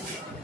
much.